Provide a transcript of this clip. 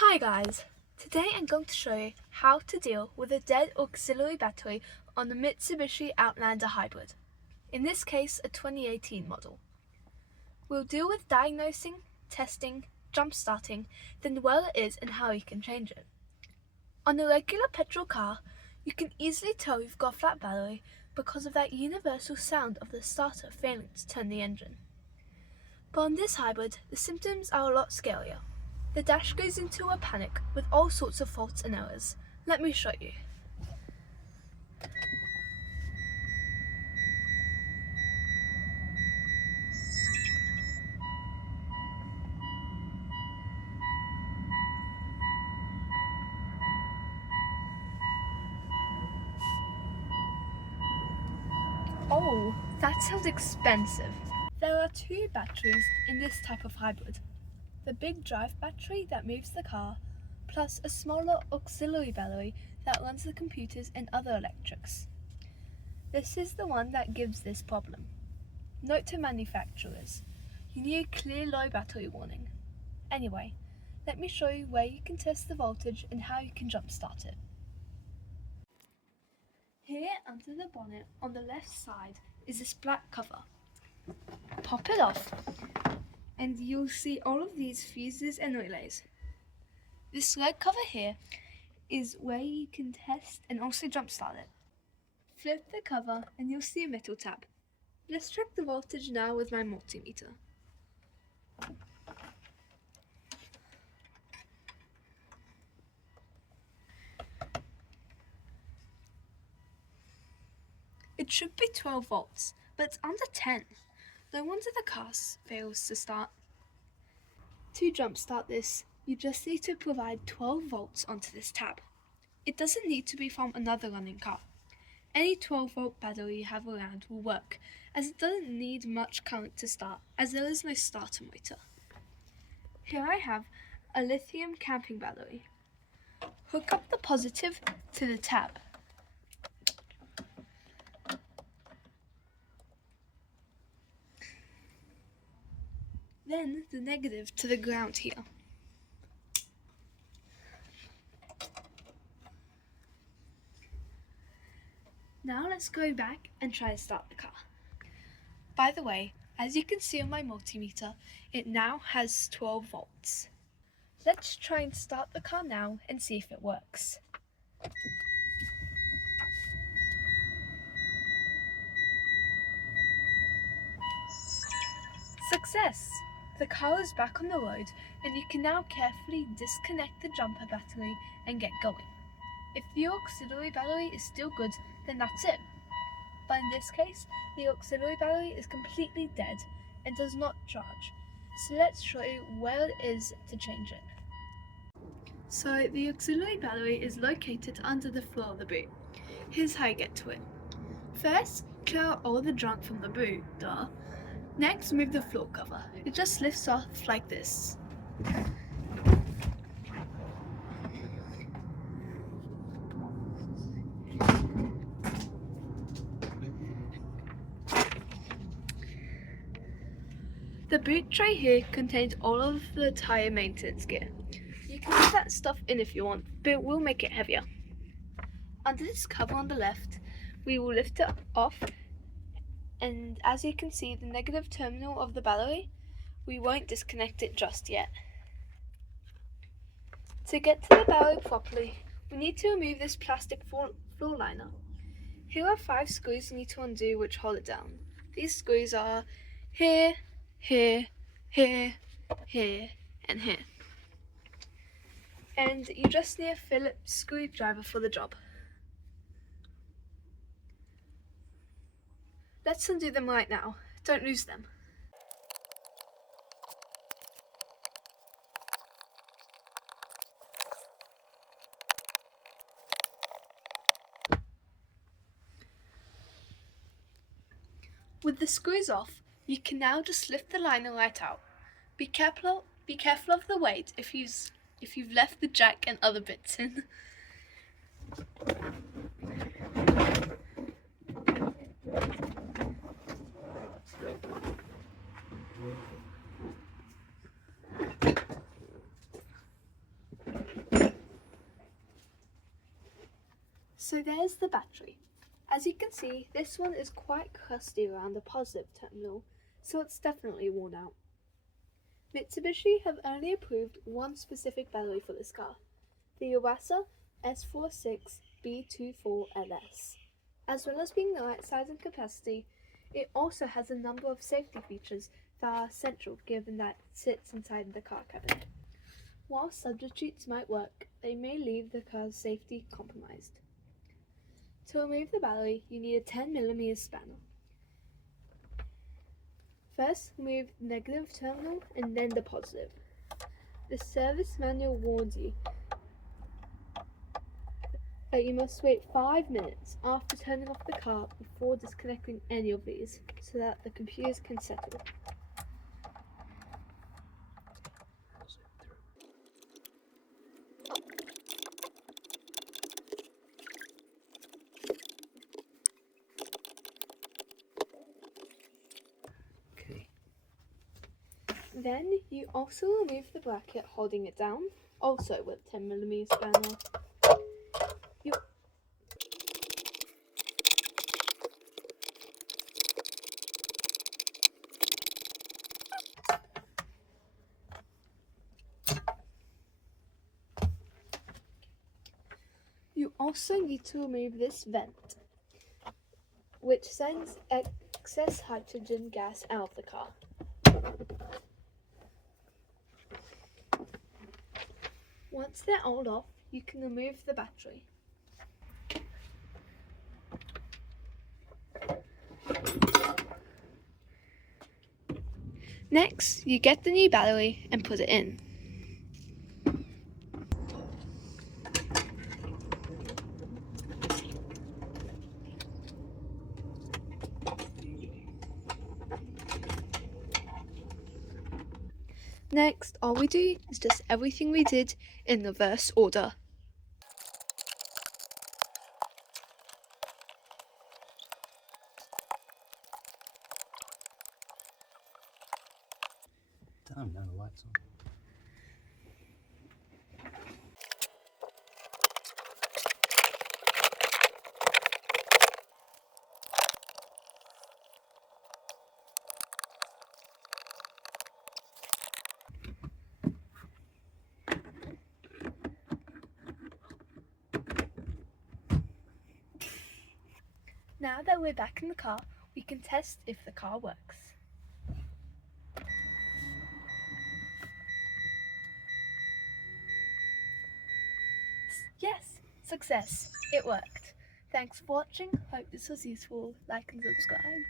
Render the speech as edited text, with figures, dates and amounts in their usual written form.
Hi guys, today I'm going to show you how to deal with a dead auxiliary battery on the Mitsubishi Outlander hybrid, in this case a 2018 model. We'll deal with diagnosing, testing, jump starting, then where it is and how you can change it. On a regular petrol car, you can easily tell you've got a flat battery because of that universal sound of the starter failing to turn the engine. But on this hybrid, the symptoms are a lot scarier. The dash goes into a panic with all sorts of faults and errors. Let me show you. Oh, that sounds expensive. There are two batteries in this type of hybrid. The big drive battery that moves the car, plus a smaller auxiliary battery that runs the computers and other electrics. This is the one that gives this problem. Note to manufacturers, you need a clear low battery warning. Anyway, let me show you where you can test the voltage and how you can jump start it. Here under the bonnet on the left side is this black cover. Pop it off and you'll see all of these fuses and relays. This red cover here is where you can test and also jump start it. Flip the cover and you'll see a metal tab. Let's check the voltage now with my multimeter. It should be 12 volts, but it's under 10. No wonder the car fails to start. To jump start this, you just need to provide 12 volts onto this tab. It doesn't need to be from another running car. Any 12 volt battery you have around will work, as it doesn't need much current to start, as there is no starter motor. Here I have a lithium camping battery. Hook up the positive to the tab. Then the negative to the ground here. Now let's go back and try to start the car. By the way, as you can see on my multimeter, it now has 12 volts. Let's try and start the car now and see if it works. Success! The car is back on the road and you can now carefully disconnect the jumper battery and get going. If the auxiliary battery is still good, then that's it. But in this case, the auxiliary battery is completely dead and does not charge. So let's show you where it is to change it. So the auxiliary battery is located under the floor of the boot. Here's how you get to it. First, clear out all the junk from the boot, duh. Next, move the floor cover. It just lifts off like this. The boot tray here contains all of the tyre maintenance gear. You can leave that stuff in if you want, but it will make it heavier. Under this cover on the left, we will lift it off, and as you can see the negative terminal of the battery, we won't disconnect it just yet. To get to the battery properly, we need to remove this plastic floor liner. Here are 5 screws you need to undo which hold it down. These screws are here, here, here, here, and here. And you just need a Phillips screwdriver for the job. Let's undo them right now. Don't lose them. With the screws off, you can now just lift the liner right out. Be careful of the weight if you've left the jack and other bits in. So there's the battery. As you can see, this one is quite crusty around the positive terminal, so it's definitely worn out. Mitsubishi have only approved one specific battery for this car, the Iwasa S46B24LS. As well as being the right size and capacity, it also has a number of safety features that are essential given that it sits inside the car cabin. While substitutes might work, they may leave the car's safety compromised. To remove the battery, you need a 10mm spanner. First, remove the negative terminal and then the positive. The service manual warns you that you must wait 5 minutes after turning off the car before disconnecting any of these so that the computers can settle. Then you also remove the bracket holding it down, also with 10mm spanner. You also need to remove this vent, which sends excess hydrogen gas out of the car. Once they're all off, you can remove the battery. Next, you get the new battery and put it in. Next, all we do is just everything we did in reverse order. Damn, now the light's on. Now that we're back in the car, we can test if the car works. Yes, success, it worked. Thanks for watching, hope this was useful, like and subscribe.